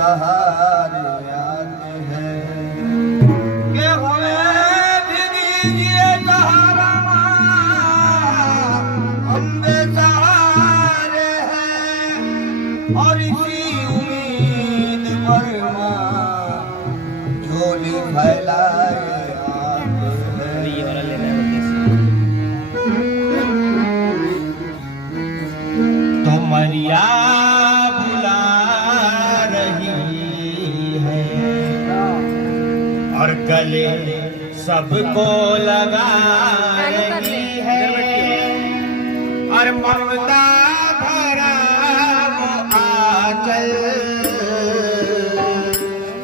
सहारे आते हैं कि हमें भी दीजिए सहारा, हम बेसहारे हैं और इसी उम्मीद पर झोली फैलाए मरिया बुला रही है और गले सबको लगा रही है और ममता भरा वो आंचल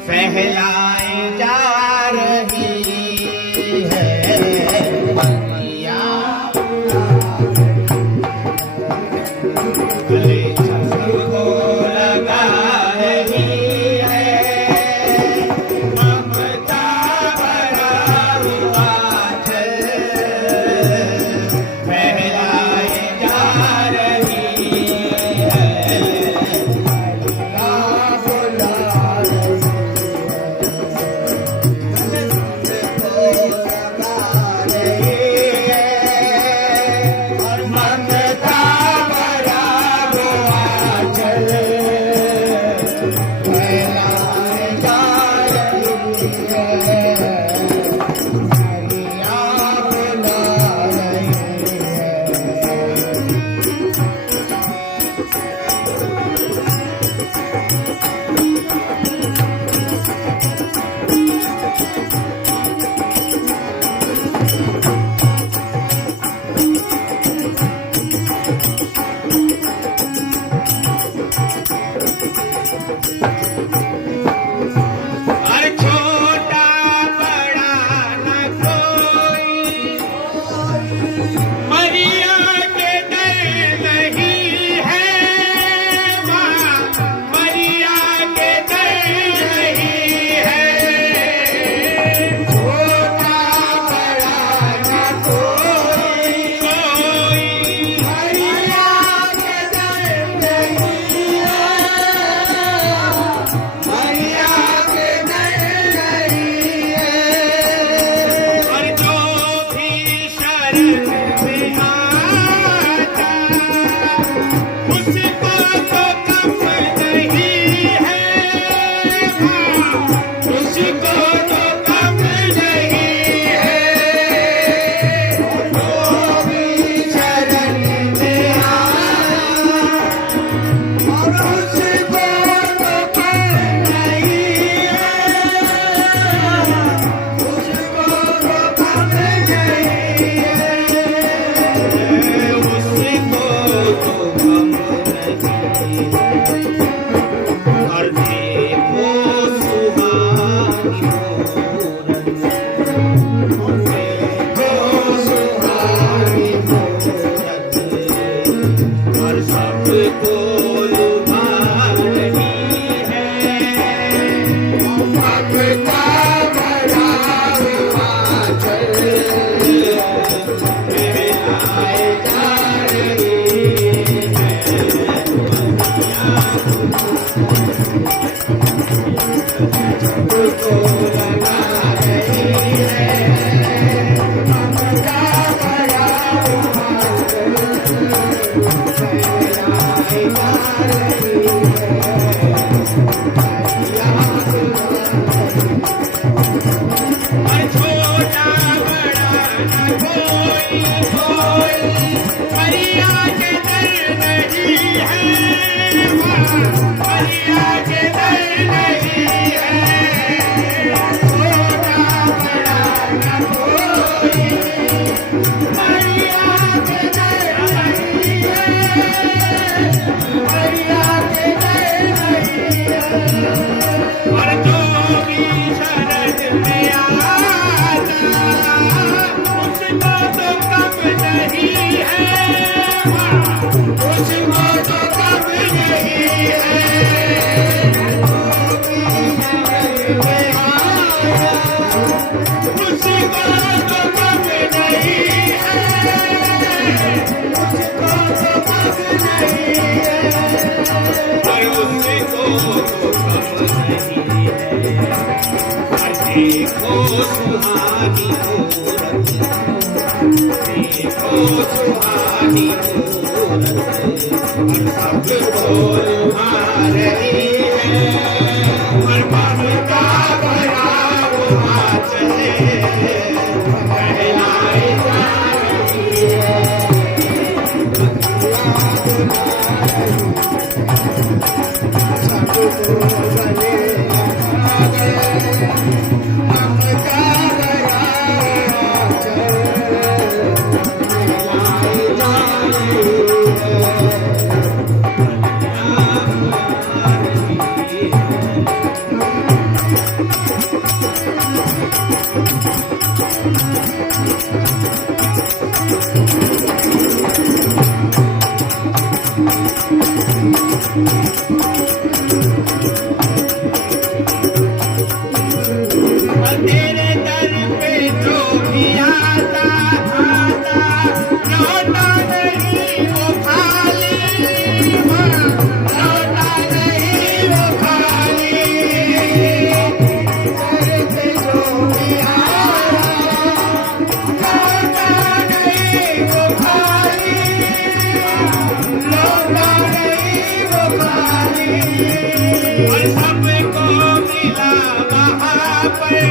फैलाए जा रही है। मरिया गले सबको लगा रही है, ममता भरा हुआ आंचल फैलाए जा रही है। मरिया बुला रही है, गले सबको लगा रही है और ममता उसको देखो सुहानी मूरत, देखो सुहानी मूरत, सबको लुभा रही है। और ममता भरा वो आंचले फैलाई जा रही है। तेरे दर पे जो भी आता आता, लौटा नहीं वो खाली, लौटा नहीं वो खाली। दर पे जो भी आया, लौटा नहीं वो खाली, लौटा नहीं वो खाली। और सबको मिला वहाँ पर